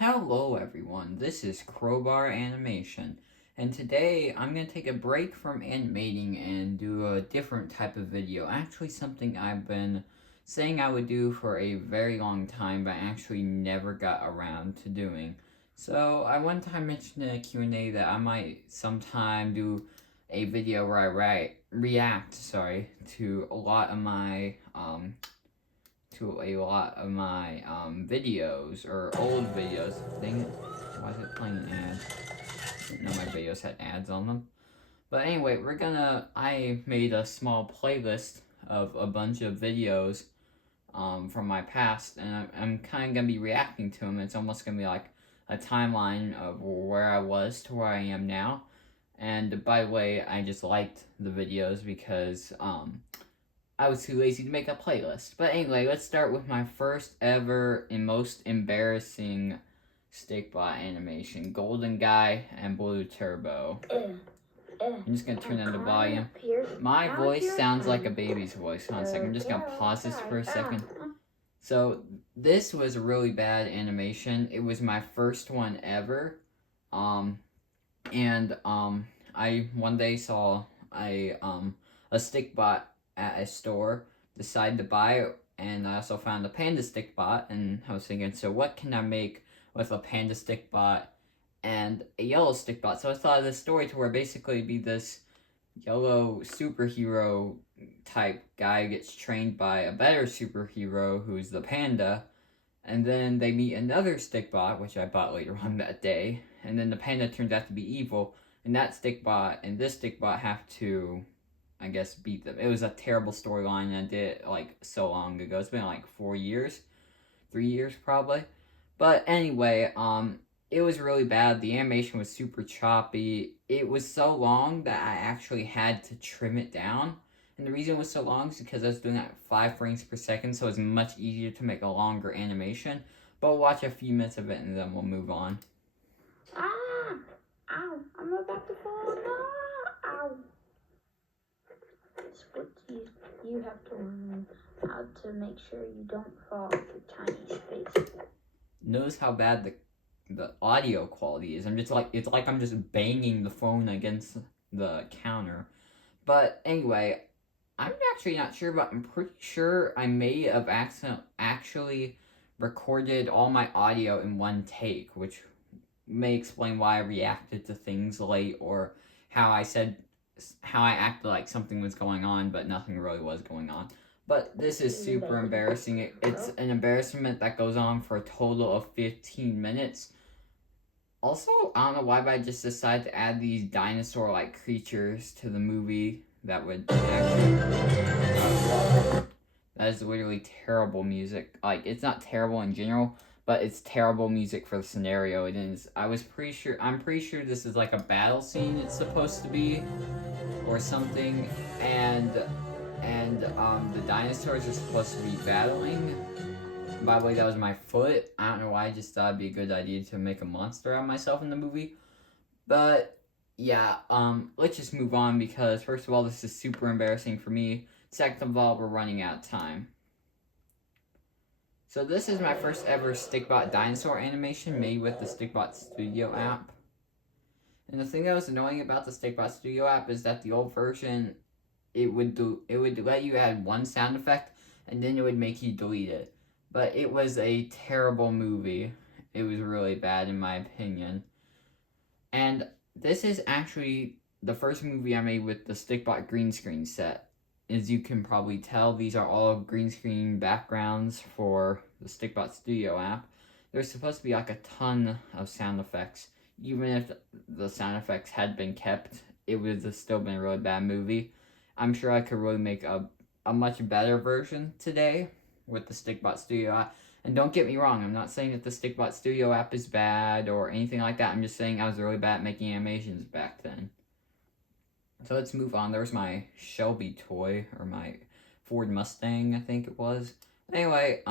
Hello everyone, this is Crowbar Animation, and today I'm going to take a break from animating and do a different type of video. Actually something I've been saying I would do for a very long time, but actually never got around to doing. So I one time mentioned in a Q&A that I might sometime do a video where I react to a lot of my videos or old videos. Dang it, why is it playing ads? I didn't know my videos had ads on them. But anyway, I made a small playlist of a bunch of videos from my past, and I'm kind of going to be reacting to them. It's almost going to be like a timeline of where I was to where I am now. And by the way, I just liked the videos because I was too lazy to make a playlist. But anyway, let's start with my first ever and most embarrassing stickbot animation. Golden Guy and Blue Turbo. I'm just gonna turn down the volume. My voice sounds like a baby's voice. Hold on a second, I'm just gonna pause this for a second. So, this was a really bad animation. It was my first one ever. I one day saw a stickbot at a store, decided to buy it, and I also found a panda stick bot, and I was thinking, so what can I make with a panda stick bot and a yellow stick bot? So I thought of this story to where basically it'd be this yellow superhero type guy gets trained by a better superhero who's the panda, and then they meet another stick bot, which I bought later on that day, and then the panda turns out to be evil, and that stick bot and this stick bot have to, I guess, beat them. It was a terrible storyline, and I did it like so long ago. It's been like 4 years, 3 years probably. But anyway, it was really bad. The animation was super choppy. It was so long that I actually had to trim it down. And the reason it was so long is because I was doing it at 5 frames per second, so it was much easier to make a longer animation. But we'll watch a few minutes of it and then we'll move on. Ah! Ow! I'm about to fall. No! Ow! It's what you have to learn how to make sure you don't fall off your tiny space. Notice how bad the audio quality is. It's like I'm just banging the phone against the counter. But anyway, I'm actually not sure, but I'm pretty sure I may have actually recorded all my audio in one take, which may explain why I reacted to things late, or how I acted like something was going on, but nothing really was going on. But this is super embarrassing. It's an embarrassment that goes on for a total of 15 minutes. Also, I don't know why, but I just decided to add these dinosaur-like creatures to the movie that would actually... that is literally terrible music. Like, it's not terrible in general, but it's terrible music for the scenario it is. I'm pretty sure this is like a battle scene it's supposed to be, or something, and the dinosaurs are supposed to be battling. By the way, that was my foot. I don't know why, I just thought it'd be a good idea to make a monster out of myself in the movie. But, yeah, let's just move on, because first of all, this is super embarrassing for me. Second of all, we're running out of time. So this is my first ever stickbot dinosaur animation made with the stickbot Studio app. And the thing that was annoying about the stickbot Studio app is that the old version, it would let you add one sound effect, and then it would make you delete it. But it was a terrible movie. It was really bad in my opinion. And this is actually the first movie I made with the stickbot green screen set. As you can probably tell, these are all green screen backgrounds for the stickbot Studio app. There's supposed to be like a ton of sound effects. Even if the sound effects had been kept, it would have still been a really bad movie. I'm sure I could really make a much better version today with the stickbot Studio app. And don't get me wrong, I'm not saying that the stickbot Studio app is bad or anything like that. I'm just saying I was really bad at making animations back then. So let's move on. There's my Shelby toy, or my Ford Mustang, I think it was. Anyway,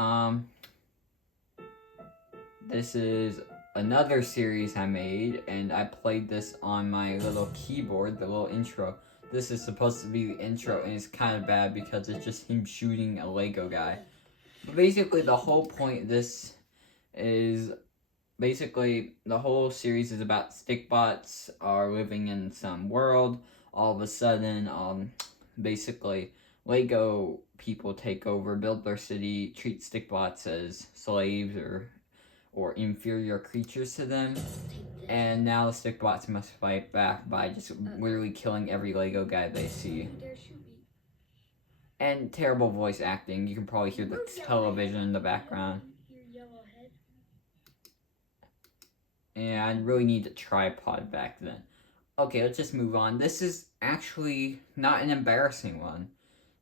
this is another series I made, and I played this on my little keyboard, the little intro. This is supposed to be the intro, and it's kind of bad because it's just him shooting a Lego guy. But basically, the whole point of this is basically the whole series is about stickbots are living in some world. All of a sudden, basically Lego people take over, build their city, treat stickbots as slaves or inferior creatures to them. And now the stickbots must fight back by just literally killing every Lego guy they see. And terrible voice acting. You can probably hear the television in the background. And I really need a tripod back then. Okay, let's just move on. This is actually not an embarrassing one.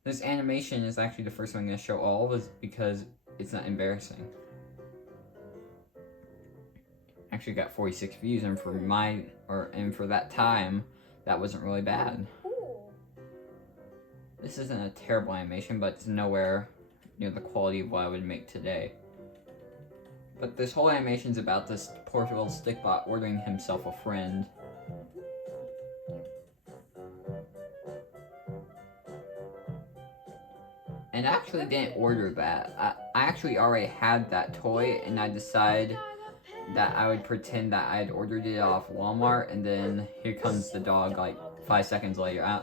This animation is actually the first one I'm going to show all of because it's not embarrassing. Actually got 46 views, and for that time, that wasn't really bad. This isn't a terrible animation, but it's nowhere near the quality of what I would make today. But this whole animation is about this poor little stickbot ordering himself a friend. And I actually didn't order that. I actually already had that toy, and I decided that I would pretend that I had ordered it off Walmart, and then here comes the dog like 5 seconds later. I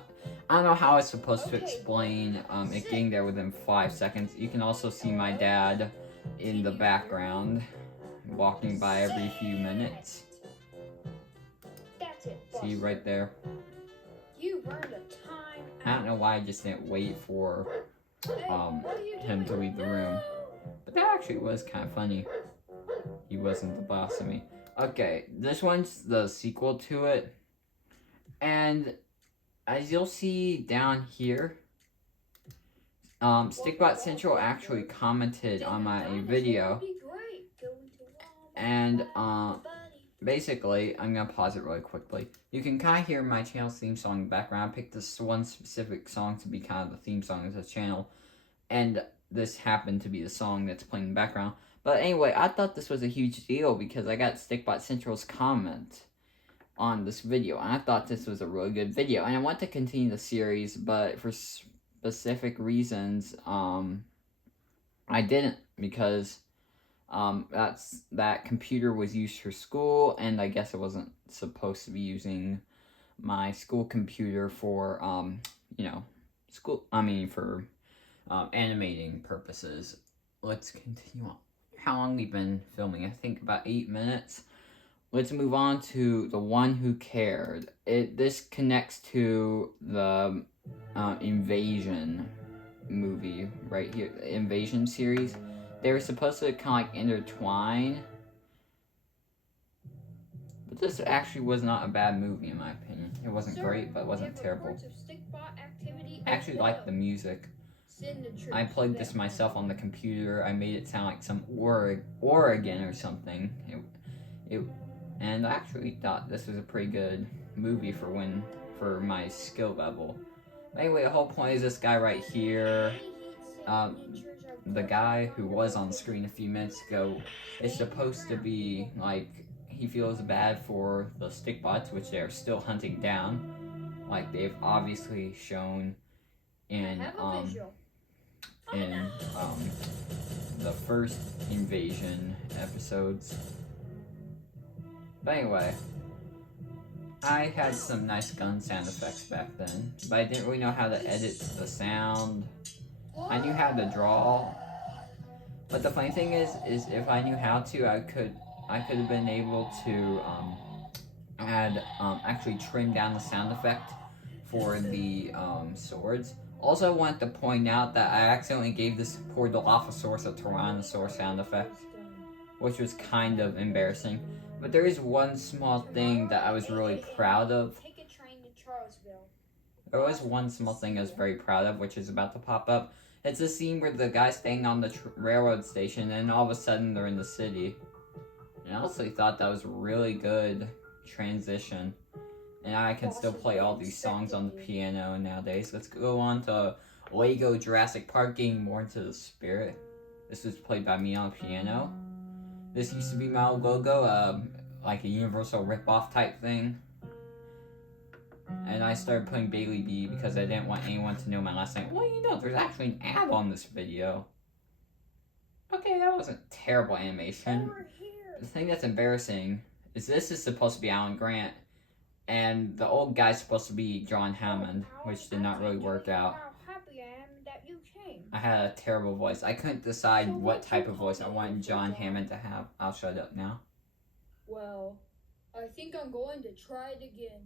don't know how I was supposed to explain it getting there within 5 seconds. You can also see my dad in the background walking by every few minutes. See right there. You burned a time. I don't know why I just didn't wait for him to leave the room. But that actually was kind of funny. He wasn't the boss of me. Okay, this one's the sequel to it. And as you'll see down here, Stickbot Central actually commented on my video. And basically, I'm gonna pause it really quickly. You can kind of hear my channel's theme song in the background. I picked this one specific song to be kind of the theme song of the channel. And this happened to be the song that's playing in the background. But anyway, I thought this was a huge deal because I got Stickbot Central's comment on this video. And I thought this was a really good video. And I want to continue the series, but for specific reasons, I didn't. Because that computer was used for school, and I guess I wasn't supposed to be using my school computer for, for animating purposes. Let's continue on. How long we've been filming? I think about 8 minutes. Let's move on to The One Who Cared. This connects to the Invasion movie right here, the Invasion series. They were supposed to kind of like intertwine. But this actually was not a bad movie in my opinion. It wasn't great, but it wasn't terrible. I actually liked the music. I played this myself on the computer. I made it sound like some Oregon or something. And I actually thought this was a pretty good movie for my skill level. But anyway, the whole point is this guy right here. The guy who was on screen a few minutes ago is supposed to be like, he feels bad for the stickbots, which they're still hunting down, like they've obviously shown in the first Invasion episodes. But anyway, I had some nice gun sound effects back then, but I didn't really know how to edit the sound. I knew how to draw, but the funny thing is if I knew how to, I could have been able to actually trim down the sound effect for the swords. Also, I wanted to point out that I accidentally gave this poor Dilophosaurus a Tyrannosaurus sound effect, which was kind of embarrassing. But there is one small thing that I was really proud of. There was one small thing I was very proud of, which is about to pop up. It's a scene where the guy's staying on the railroad station, and all of a sudden they're in the city. And I also thought that was a really good transition. And I can still play all these songs on the piano nowadays. Let's go on to Lego Jurassic Park, getting more into the spirit. This was played by me on the piano. This used to be my old logo, like a Universal rip-off type thing. And I started putting Bailey B because I didn't want anyone to know my last name. Well, you know, there's actually an ad on this video. Okay, that wasn't terrible animation. the thing that's embarrassing is this is supposed to be Alan Grant, and the old guy's supposed to be John Hammond, which did not really work out. How happy I am that you came. I had a terrible voice. I couldn't decide what type of voice I wanted John Hammond to have. I'll shut up now. Well, I think I'm going to try it again.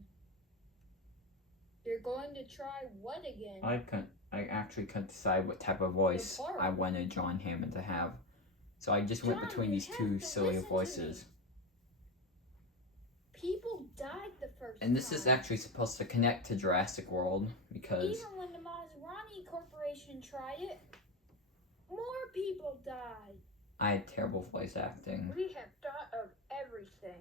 You're going to try what again? I actually couldn't decide what type of voice I wanted John Hammond to have. So I just went between these two silly voices. People died the first And this time. is actually supposed to connect to Jurassic World because Even when the Maserati Corporation tried it, more people died. I had terrible voice acting. We have thought of everything.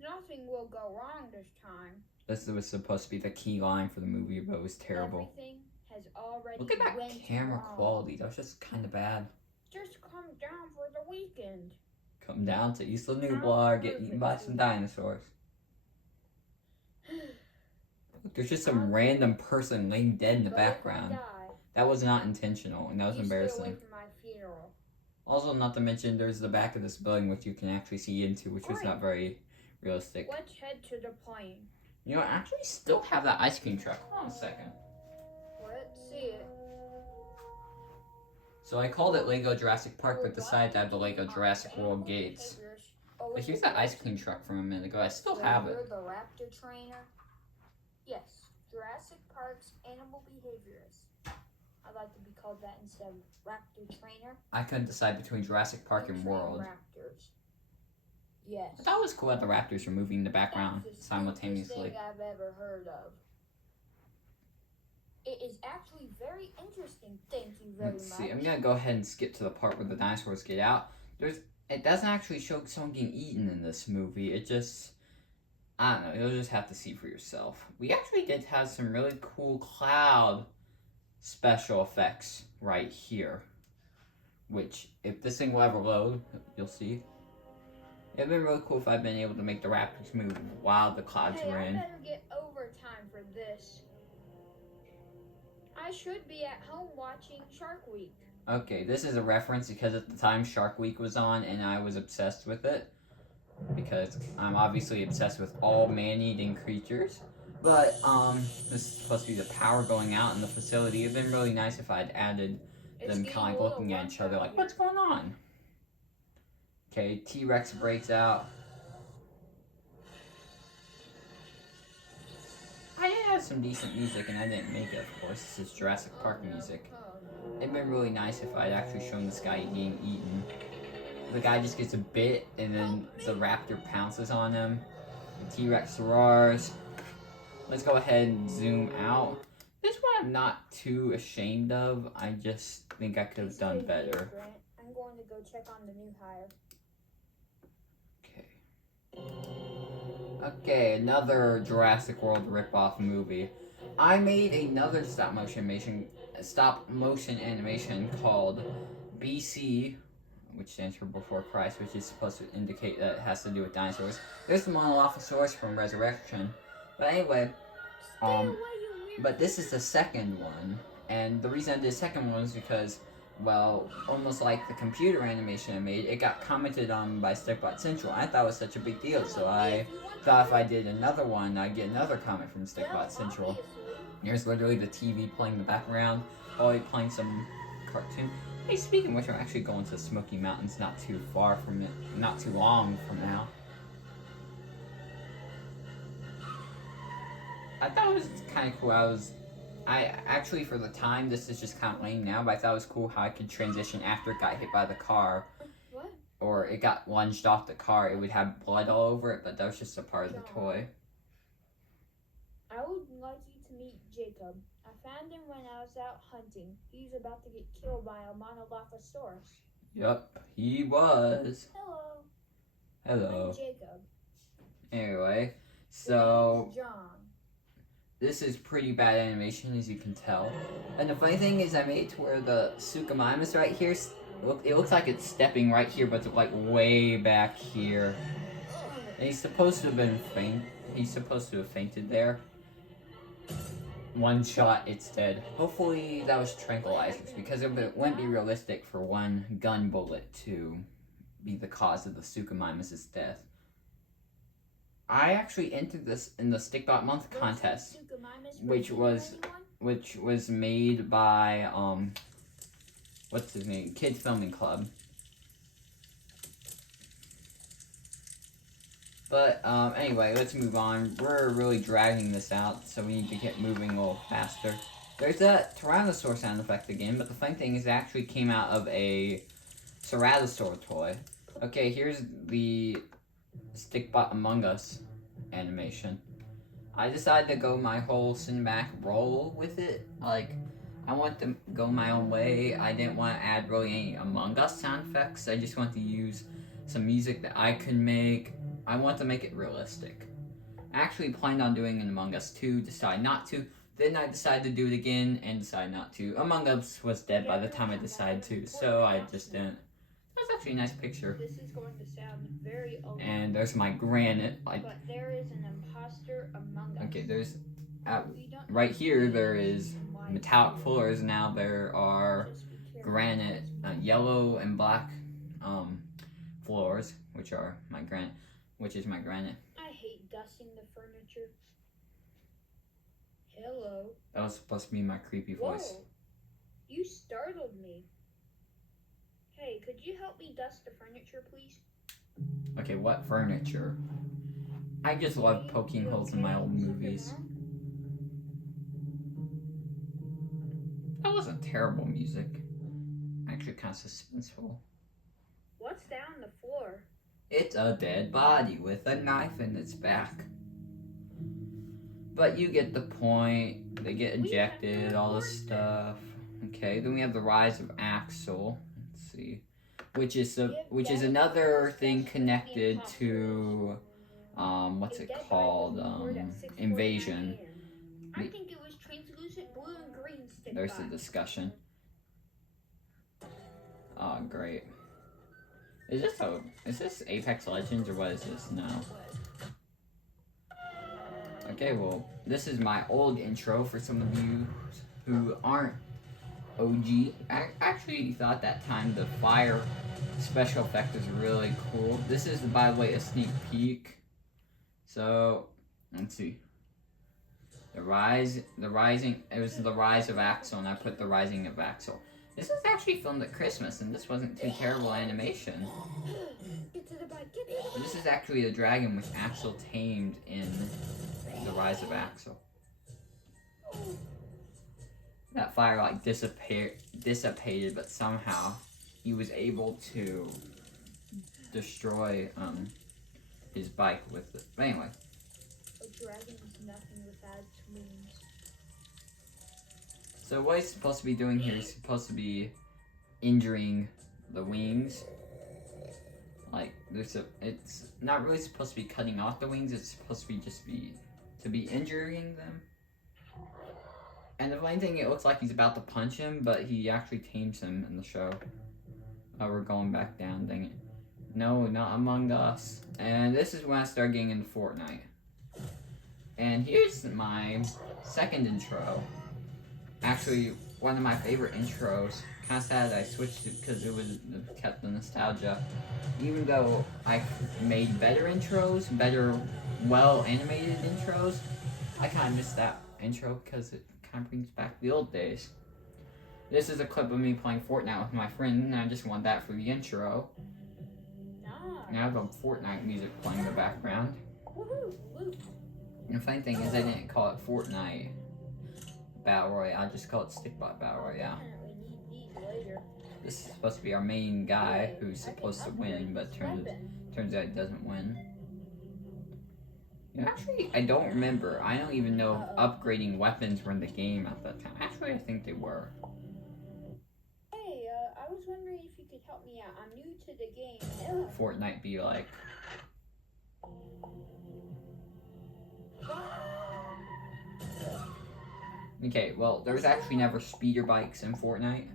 Nothing will go wrong this time. This was supposed to be the key line for the movie, but it was terrible. Everything has already Look at that went camera wrong. quality. That was just kind of bad. Just come down for the weekend. Come down to Isla Nublar, get eaten by some dinosaurs. Look, there's just some random person laying dead in the But if I background. die, That was not intentional, and that was you stay away embarrassing. from my funeral. Also, not to mention, there's the back of this building which you can actually see into, which was not very realistic. Let's head to the plane. You know, I actually still have that ice cream truck. Hold on a second. Let's see it. So I called it Lego Jurassic Park, but decided to have the Lego Jurassic World gates. But here's that ice cream truck from a minute ago. I still have it. You're the raptor trainer? Yes, Jurassic Park's animal behaviorist. I'd like to be called that instead of raptor trainer. I couldn't decide between Jurassic Park You and train World. Raptors. Yes. I thought it was cool that the raptors were moving in the background That's the simultaneously. stupidest thing I've ever heard of. It is actually very interesting. Thank you very Let's much. see. I'm gonna go ahead and skip to the part where the dinosaurs get out. It doesn't actually show someone getting eaten in this movie. It just, I don't know. You'll just have to see for yourself. We actually did have some really cool cloud special effects right here, which if this thing will ever load, you'll see. It'd been really cool if I'd been able to make the raptors move while the clouds were I in. better get overtime for this. I should be at home watching Shark Week. Okay, this is a reference because at the time Shark Week was on and I was obsessed with it. Because I'm obviously obsessed with all man-eating creatures. But, this is supposed to be the power going out in the facility. It'd been really nice if I'd added them kind of like looking at each other like, what's going on? Okay, T-Rex breaks out. I did have some decent music and I didn't make it, of course. This is Jurassic Park music. It'd been really nice if I'd actually shown this guy getting eaten. The guy just gets a bit and then the raptor pounces on him. The T-Rex roars. Let's go ahead and zoom out. This one I'm not too ashamed of. I just think I could have done better. I'm going to go check on the new hire. Okay, another Jurassic World ripoff movie. I made another stop motion animation called BC, which stands for Before Christ, which is supposed to indicate that it has to do with dinosaurs. There's the Monolophosaurus from Resurrection. But anyway, but this is the second one, and the reason I did the second one is because, well, almost like the computer animation I made, it got commented on by Stickbot Central. I thought it was such a big deal, so I thought if I did another one, I'd get another comment from Stickbot Central. Here's literally the TV playing in the background, probably playing some cartoon. Hey, speaking of which, I'm actually going to Smoky Mountains not too far from it, not too long from now. I thought it was kind of cool. I actually, for the time, this is just kind of lame now, but I thought it was cool how I could transition after it got hit by the car. What? Or it got lunged off the car. It would have blood all over it, but that was just a part of the toy. I would like you to meet Jacob. I found him when I was out hunting. He's about to get killed by a Monolophosaurus. Yep, he was. Hello. Hello. I'm Jacob. Anyway, so His name's John. this is pretty bad animation, as you can tell. And the funny thing is, I made it to where the Suchomimus right here, it looks like it's stepping right here, but it's like way back here. And he's supposed to have been He's supposed to have fainted there. One shot, it's dead. Hopefully that was tranquilizers, because it wouldn't be realistic for one gun bullet to be the cause of the Suchomimus' death. I actually entered this in the Stickbot Month contest, which was made by what's his name? Kids Filming Club. But anyway, let's move on. We're really dragging this out, so we need to get moving a little faster. There's that Tyrannosaur sound effect again, but the funny thing is it actually came out of a Ceratosaur toy. Okay, here's the Stickbot Among Us animation. I decided to go my whole cinematic role with it. Like, I want to go my own way. I didn't want to add really any Among Us sound effects. I just want to use some music that I could make. I want to make it realistic. I actually planned on doing an Among Us 2, decided not to. Then I decided to do it again and decided not to. Among Us was dead by the time I decided to, so I just didn't. That's actually a nice picture. This is going to sound very old. And there's my granite. But there is an imposter among us. Okay, there's right here there is metallic floors. Now there are granite, yellow and black floors, which are my granite. Which is my granite. I hate dusting the furniture. Hello. That was supposed to be my creepy voice. Whoa. You startled me. Hey, could you help me dust the furniture, please? Okay, what furniture? I just love poking holes in my old movies. That wasn't terrible music. Actually kind of suspenseful. What's down the floor? It's a dead body with a knife in its back. But you get the point. They get ejected, all this stuff. Okay, then we have the rise of Axel. Let's see. Which is another thing connected to what's it called? Invasion. I think it was translucent blue and green stick. There's the discussion. Oh, great. Is this Apex Legends or what is this? No. Okay, well, this is my old intro for some of you who aren't OG. I actually thought that time the fire special effect was really cool. This is, by the way, a sneak peek. So, let's see. It was the rise of Axel, and I put the rising of Axel. This was actually filmed at Christmas, and this wasn't too terrible animation. This is actually the dragon which Axel tamed in the rise of Axel. That fire like dissipated, but somehow he was able to destroy his bike with it. But anyway. A dragon is nothing without its wings. So what he's supposed to be doing here is supposed to be injuring the wings. Like it's not really supposed to be cutting off the wings. It's supposed to be injuring them. And the funny thing, it looks like he's about to punch him, but he actually tames him in the show. Oh, we're going back down. Dang it! No, not Among Us. And this is when I started getting into Fortnite. And here's my second intro. Actually, one of my favorite intros. Kind of sad I switched it because it kept the nostalgia. Even though I made better intros, well animated intros, I kind of miss that intro because it kind of brings back the old days. This is a clip of me playing Fortnite with my friend, and I just want that for the intro. Nice. Now I have a Fortnite music playing in the background. Woohoo! And the funny thing is, I didn't call it Fortnite Battle Royale, I just call it Stickbot Battle Royale. We need these later. This is supposed to be our main guy who's supposed to win, but turns out he doesn't win. You know, actually, I don't remember. I don't even know if upgrading weapons were in the game at that time. Actually, I think they were. Hey, I was wondering if you could help me out. I'm new to the game. Fortnite be like. Okay, well, there was actually never speeder bikes in Fortnite.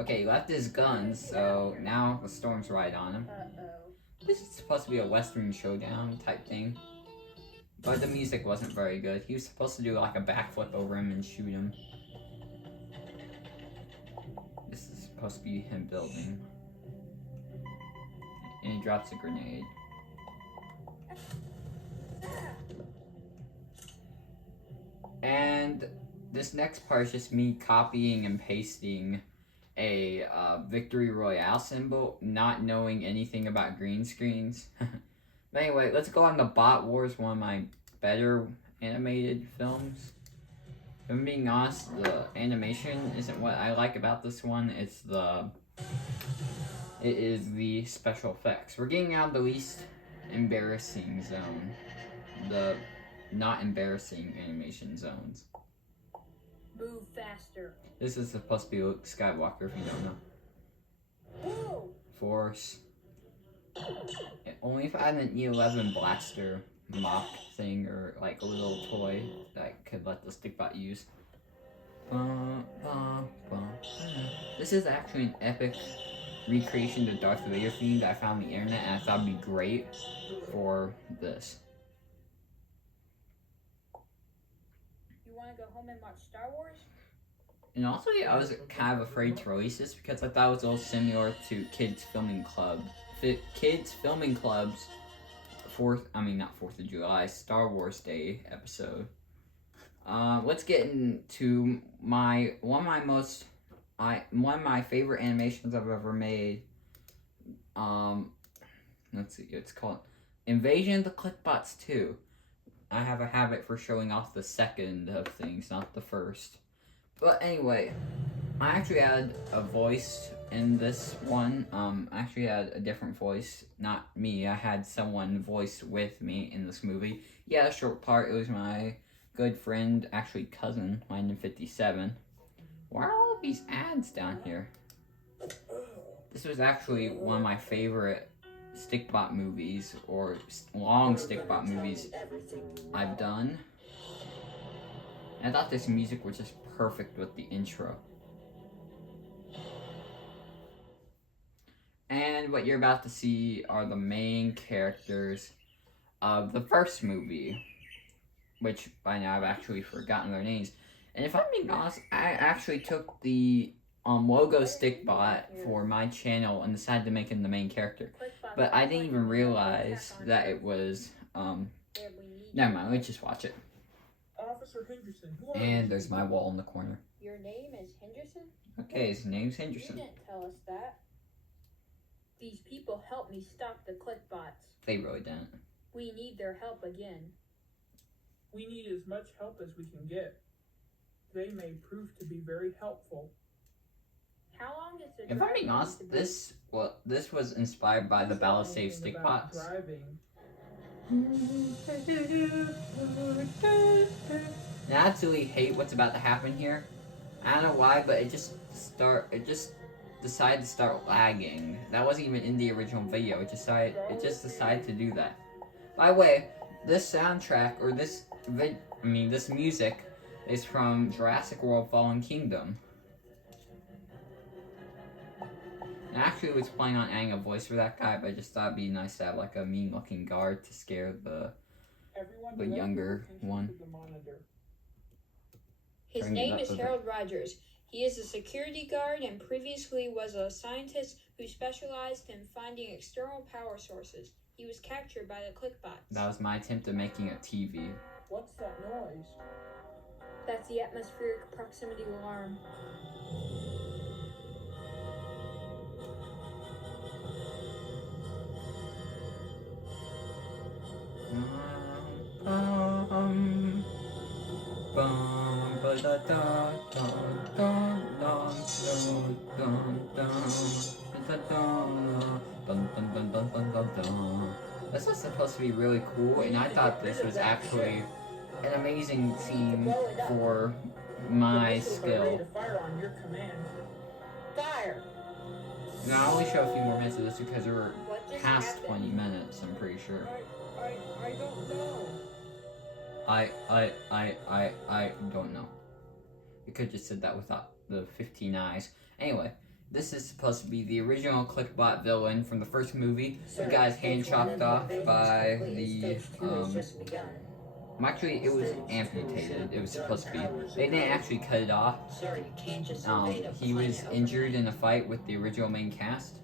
Okay, he left his guns, so now the storm's right on him. This is supposed to be a Western showdown type thing. But the music wasn't very good. He was supposed to do like a backflip over him and shoot him. This is supposed to be him building. drops a grenade. And this next part is just me copying and pasting a Victory Royale symbol, not knowing anything about green screens. But anyway, let's go on to Bot Wars, one of my better animated films. If I'm being honest, the animation isn't what I like about this one. It is the special effects. We're getting out of the least embarrassing zone. The not embarrassing animation zones. Move faster. This is supposed to be Luke Skywalker, if you don't know. Whoa. Force. Only if I had an E11 blaster mock thing or like a little toy that I could let the stickbot use. This is actually an epic recreation of the Darth Vader theme that I found on the internet, and I thought would be great for this. You want to go home and watch Star Wars? And also, I was kind of afraid to release this because I thought it was a little similar to Kids Filming Club. Kids Filming Club's not 4th of July, Star Wars Day episode. Let's get into one of my favorite animations I've ever made. Let's see, it's called Invasion of the KLIKBOTS 2. I have a habit for showing off the second of things, not the first. But anyway, I actually had a voice in this one. I actually had a different voice, not me. I had someone voiced with me in this movie. Yeah, a short part. It was my good friend, actually cousin, mine 57. Why are all these ads down here? This was actually one of my favorite stickbot movies, or long stickbot movies I've done. And I thought this music was just perfect with the intro. And what you're about to see are the main characters of the first movie, which by now I've actually forgotten their names. And if I'm being honest, I actually took the logo stickbot for my channel and decided to make him the main character. But I didn't even realize that it was, never mind, let's just watch it. Officer Henderson, who are And you? there's my wall in the corner. Your name is Henderson? Okay, his name's You Henderson. didn't tell us that. These people helped me stop the KLIKBOTS. They really didn't. We need their help again. We need as much help as we can get. They may prove to be very helpful. How long is the If I'm drive being going honest, to be? this was inspired by the Battle Save Anything about stickbots. driving. And I absolutely hate what's about to happen here. I don't know why, but it just decided to start lagging. That wasn't even in the original video. It just decided to do that. By the way, this soundtrack or this music is from Jurassic World: Fallen Kingdom. And I actually was planning on adding a voice for that guy, but I just thought it'd be nice to have like a mean-looking guard to scare the Everyone The direct younger your attention one. to the monitor. His Turning it name up is a bit. Harold Rogers. He is a security guard and previously was a scientist who specialized in finding external power sources. He was captured by the KLIKBOTS. That was my attempt at making a TV. What's that noise? That's the atmospheric proximity alarm. This was supposed to be really cool, and I thought this was actually an amazing theme for my The missiles are ready skill. to fire on your command. Fire! Now, I'll only show a few more minutes of this because we're What just past happened? 20 minutes, I'm pretty sure. I don't know. I don't know. You could just said that without the 15 eyes. Anyway, this is supposed to be the original KLIKBOT villain from the first movie. The guy's hand chopped off by the, actually, it was amputated. It was supposed to be. They didn't actually cut it off. He was injured in a fight with the original main cast.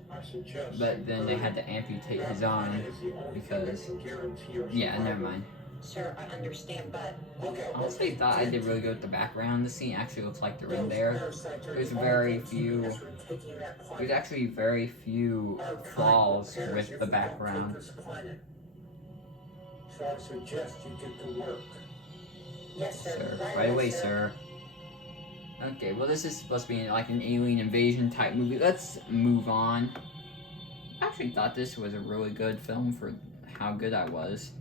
but then they had to amputate his arm because, yeah, never mind. Sir, I understand, but I honestly thought I did really good with the background. The scene actually looks like they're in there. There's actually very few flaws with the background. So I suggest you get to work. Yes, Sir. Right away, sir. Okay, well this is supposed to be like an alien invasion type movie. Let's move on. I actually thought this was a really good film for how good I was.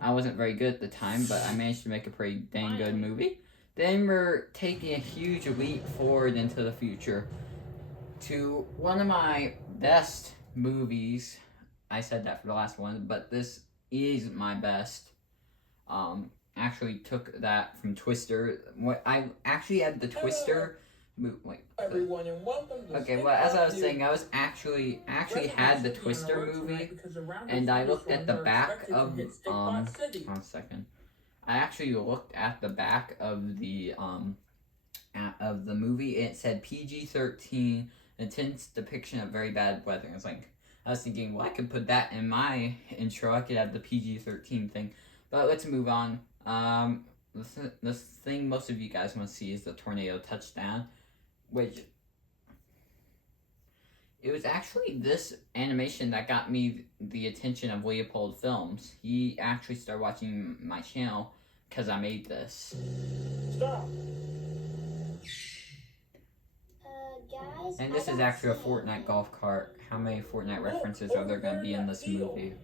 I wasn't very good at the time, but I managed to make a pretty dang good movie. Then we're taking a huge leap forward into the future to one of my best movies. I said that for the last one, but this is my best. Actually took that from Twister. I actually had the Twister wait. Everyone, and welcome to Okay, well, as I was saying, I actually had the Twister movie, and I looked at the back of one second. I actually looked at the back of the movie. It said PG-13, intense depiction of very bad weather. I was thinking, well, I could put that in my intro. I could have the PG-13 thing. But let's move on. The thing most of you guys want to see is the tornado touchdown, which it was actually this animation that got me the attention of Leopold Films. He actually started watching my channel because I made this. Stop. Guys. And this is actually a Fortnite golf cart. How many Fortnite references are there going to be in this movie?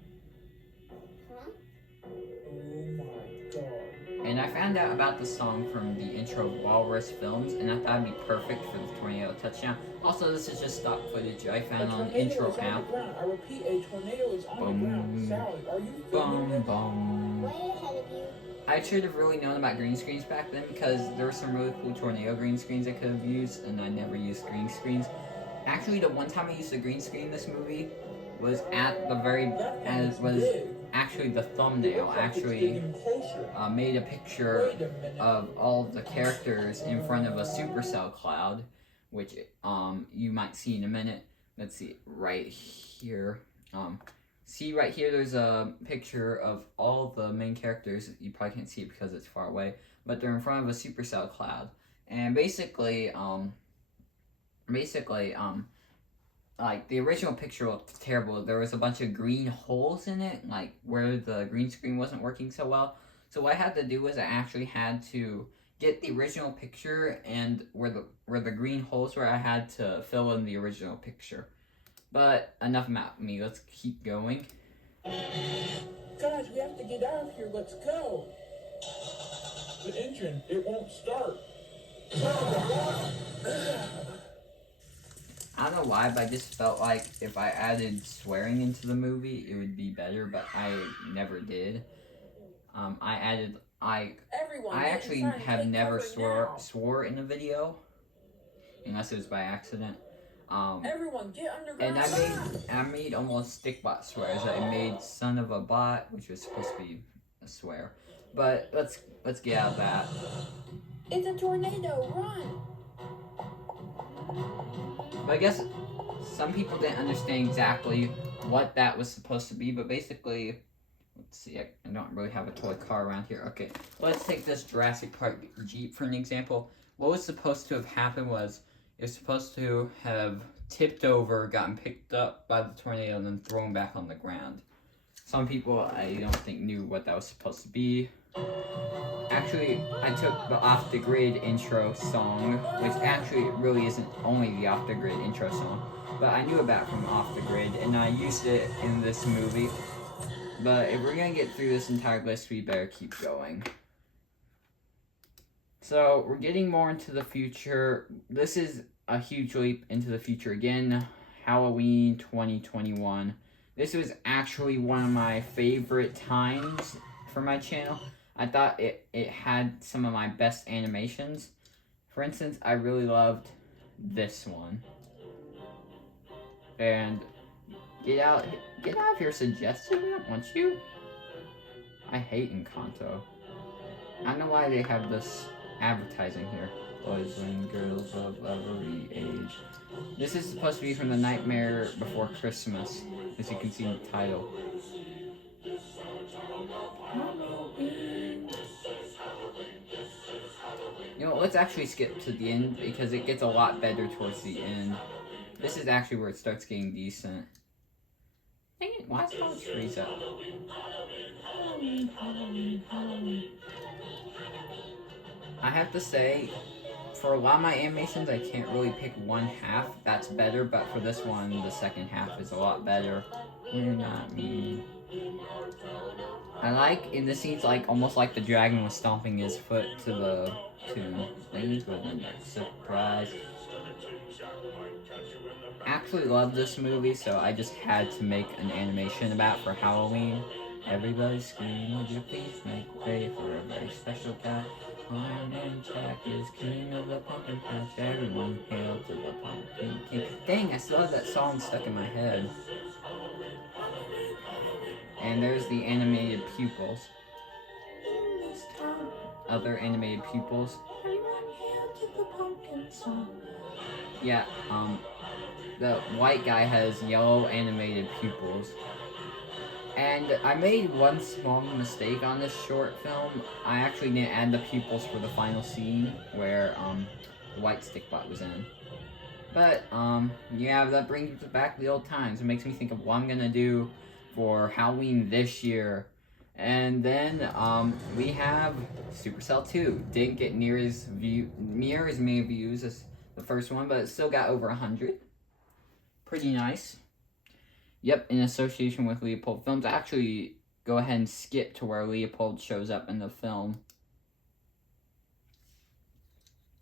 And I found out about the song from the intro of Walrus Films, and I thought it'd be perfect for the tornado touchdown. Also, this is just stock footage I found on intro app. I repeat, a tornado is on the ground. Sally, are you filming this? Way ahead of you. I should have really known about green screens back then because there were some really cool tornado green screens I could have used, and I never used green screens. Actually, the one time I used a green screen in this movie was at the very, actually the thumbnail. Actually made a picture of all the characters in front of a supercell cloud, which you might see in a minute. Let's see right here. See right here, there's a picture of all the main characters. You probably can't see it because it's far away, but they're in front of a supercell cloud. And basically, like the original picture looked terrible. There was a bunch of green holes in it, like where the green screen wasn't working so well. So what I had to do was I actually had to get the original picture, and where the green holes were, I had to fill in the original picture. But enough about me, let's keep going. Guys, we have to get out of here, let's go. The engine, it won't start. I don't know why, but I just felt like if I added swearing into the movie, it would be better, but I never did. I actually have never swore in a video, unless it was by accident. Everyone, get underground. And I made almost stickbot swears. I made son of a bot, which was supposed to be a swear. But let's get out of that. It's a tornado, run! But I guess some people didn't understand exactly what that was supposed to be, but basically, let's see, I don't really have a toy car around here. Okay, let's take this Jurassic Park Jeep for an example. What was supposed to have happened was, it was supposed to have tipped over, gotten picked up by the tornado, and then thrown back on the ground. Some people, I don't think, knew what that was supposed to be. Actually, I took the Off the Grid intro song, which actually really isn't only the Off the Grid intro song, but I knew about from Off the Grid, and I used it in this movie. But if we're gonna get through this entire list, we better keep going. So, we're getting more into the future. This is a huge leap into the future again. Halloween 2021. This was actually one of my favorite times for my channel. I thought it had some of my best animations. For instance, I really loved this one. And get out of here, suggested, I don't want you. I hate Encanto. I don't know why they have this advertising here. boys and girls of every age. This is supposed to be from The Nightmare Before Christmas, as you can see in the title. You know, let's actually skip to the end because it gets a lot better towards the end. This is actually where it starts getting decent. Dang it, why is it always freeze up? I have to say, for a lot of my animations, I can't really pick one half that's better, but for this one, the second half is a lot better. We're not mean. I like in the scenes, like almost like the dragon was stomping his foot to the tune. Things with a next surprise. Actually love this movie, so I just had to make an animation about for Halloween. Everybody scream, would you please make way for a very special guy? My name Jack is king of the pumpkin patch. Everyone hail to the pumpkin king. Dang, I still have that song stuck in my head. And there's the animated pupils. Other animated pupils. Everyone hail to the pumpkin song. Yeah, the white guy has yellow animated pupils. And I made one small mistake on this short film. I actually didn't add the pupils for the final scene where the white stickbot was in. But yeah, that brings us back to the old times. It makes me think of what I'm gonna do for Halloween this year. And then we have Supercell 2. Didn't get near as many views as the first one, but it still got over 100. Pretty nice. Yep, in association with Leopold Films. Actually, go ahead and skip to where Leopold shows up in the film.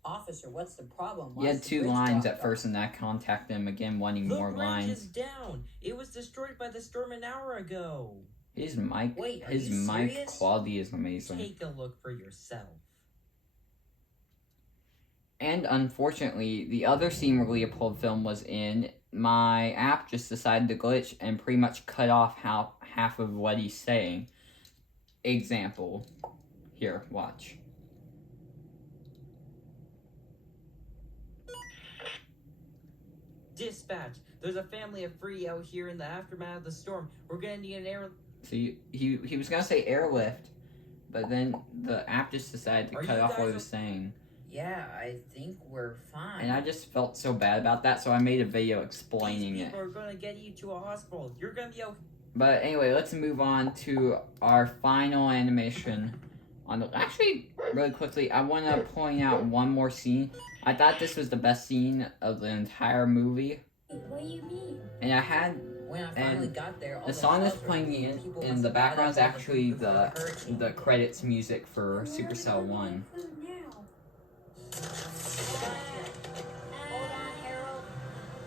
Officer, what's the problem? He had 2 lines at first, and I contacted him again wanting more lines. The bridge is down. It was destroyed by the storm an hour ago. His mic quality is amazing. Take a look for yourself. And unfortunately, the other scene where Leopold Film was in, my app just decided to glitch and pretty much cut off half of what he's saying. Example. Here, watch. Dispatch, there's a family of 3 out here in the aftermath of the storm. We're gonna need an air... So he was gonna say airlift, but then the app just decided to cut off what he was saying. Yeah, I think we're fine. And I just felt so bad about that, so I made a video explaining it. These people are gonna get you to a hospital. You're gonna be okay. But anyway, let's move on to our final animation. Actually, really quickly, I want to point out one more scene. I thought this was the best scene of the entire movie. What do you mean? And I had... When I finally got there, the song that's playing in the background is actually the credits music for Supercell 1.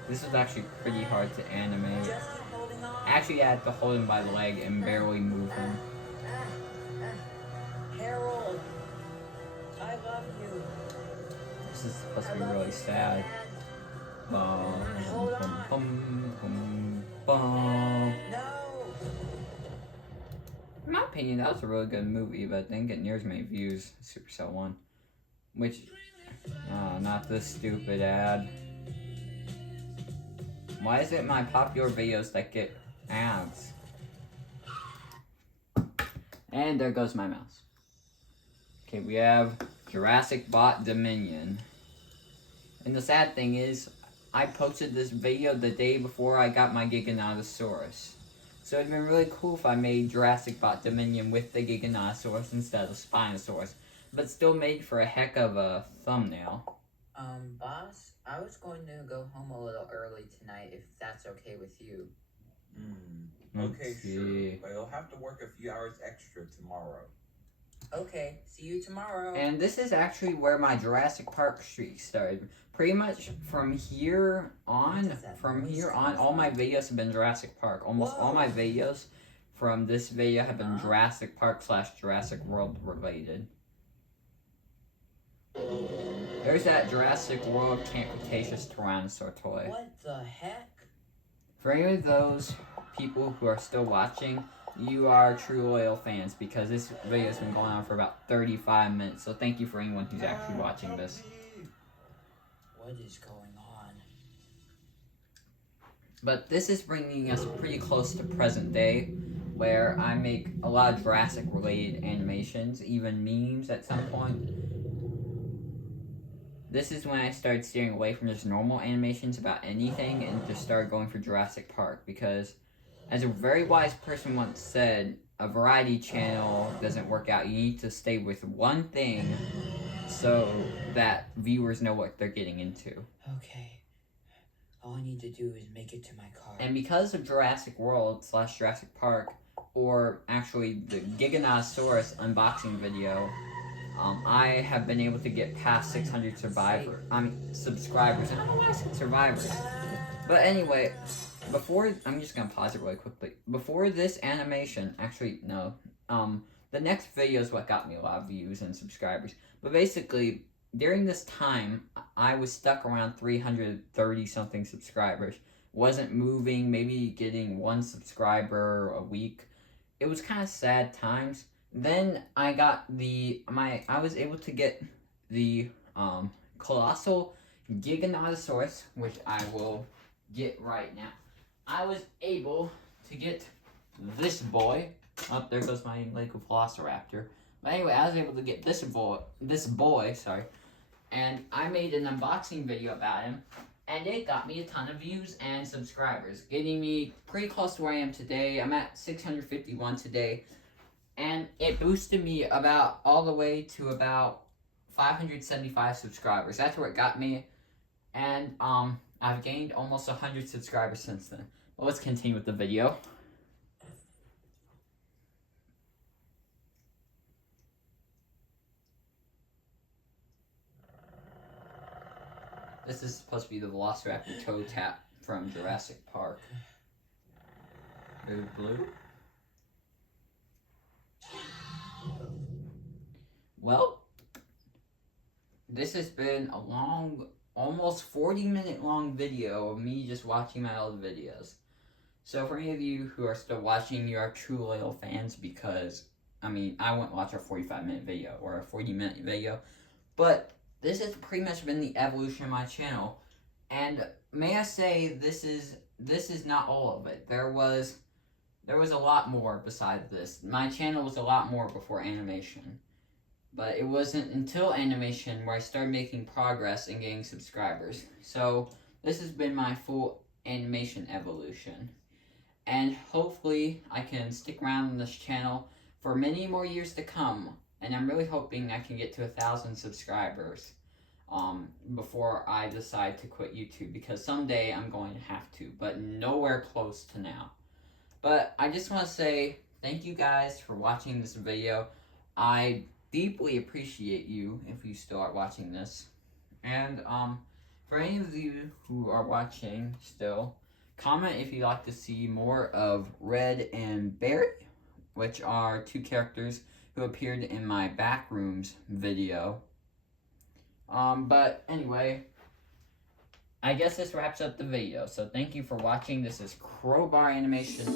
This was actually pretty hard to animate. Just keep holding on. Actually, I had to hold him by the leg and barely move him. Harold, I love you. This is supposed to be really sad. Bum, bum, bum, bum, bum. No. In my opinion, that was a really good movie, but it didn't get near as many views as Supercell 1. Which, not this stupid ad. Why is it my popular videos that get ads? And there goes my mouse. Okay, we have Jurassic Bot Dominion. And the sad thing is, I posted this video the day before I got my Giganotosaurus. So it'd been really cool if I made Jurassic Bot Dominion with the Giganotosaurus instead of Spinosaurus. But still made for a heck of a thumbnail. Boss, I was going to go home a little early tonight, if that's okay with you. Okay, Let's sure. see. But you'll have to work a few hours extra tomorrow. Okay, see you tomorrow. And this is actually where my Jurassic Park streak started. Pretty much from here on, all my videos have been Jurassic Park. Almost all my videos from this video have been Jurassic Park / Jurassic World related. There's that Jurassic World Camp Cretaceous Tyrannosaur toy. What the heck? For any of those people who are still watching, you are true loyal fans because this video has been going on for about 35 minutes. So thank you for anyone who's actually watching this. What is going on? But this is bringing us pretty close to present day, where I make a lot of Jurassic related animations, even memes at some point. This is when I started steering away from just normal animations about anything and just started going for Jurassic Park, because as a very wise person once said, a variety channel doesn't work out. You need to stay with one thing so that viewers know what they're getting into. Okay. All I need to do is make it to my car. And because of Jurassic World / Jurassic Park, or actually the Giganotosaurus unboxing video, I have been able to get past 600 subscribers. I don't know why I said survivors. But anyway, I'm just gonna pause it really quickly. Before this animation, actually, no. The next video is what got me a lot of views and subscribers. But basically, during this time, I was stuck around 330 something subscribers. Wasn't moving, maybe getting 1 subscriber a week. It was kind of sad times. Then I got I was able to get the colossal Giganotosaurus, which I will get right now. I was able to get this boy. Oh, there goes my Lego Velociraptor. But anyway, I was able to get this boy, and I made an unboxing video about him, and it got me a ton of views and subscribers, getting me pretty close to where I am today. I'm at 651 today, and it boosted me all the way to about 575 subscribers. That's where it got me, and I've gained almost 100 subscribers since then. Well, let's continue with the video. This is supposed to be the Velociraptor toe tap from Jurassic Park. Blue. Well, this has been a long, almost 40-minute long video of me just watching my old videos. So for any of you who are still watching, you are true loyal fans, because, I wouldn't watch a 45-minute video or a 40-minute video, but this has pretty much been the evolution of my channel. And may I say, this is not all of it. There was a lot more besides this. My channel was a lot more before animation. But it wasn't until animation where I started making progress and getting subscribers. So this has been my full animation evolution. And hopefully I can stick around on this channel for many more years to come. And I'm really hoping I can get to 1,000 subscribers before I decide to quit YouTube, because someday I'm going to have to, but nowhere close to now. But I just want to say thank you guys for watching this video. I deeply appreciate you if you still are watching this. And for any of you who are watching still, comment if you'd like to see more of Red and Barry, which are 2 characters who appeared in my Backrooms video. But anyway, I guess this wraps up the video. So thank you for watching. This is Crowbar Animation.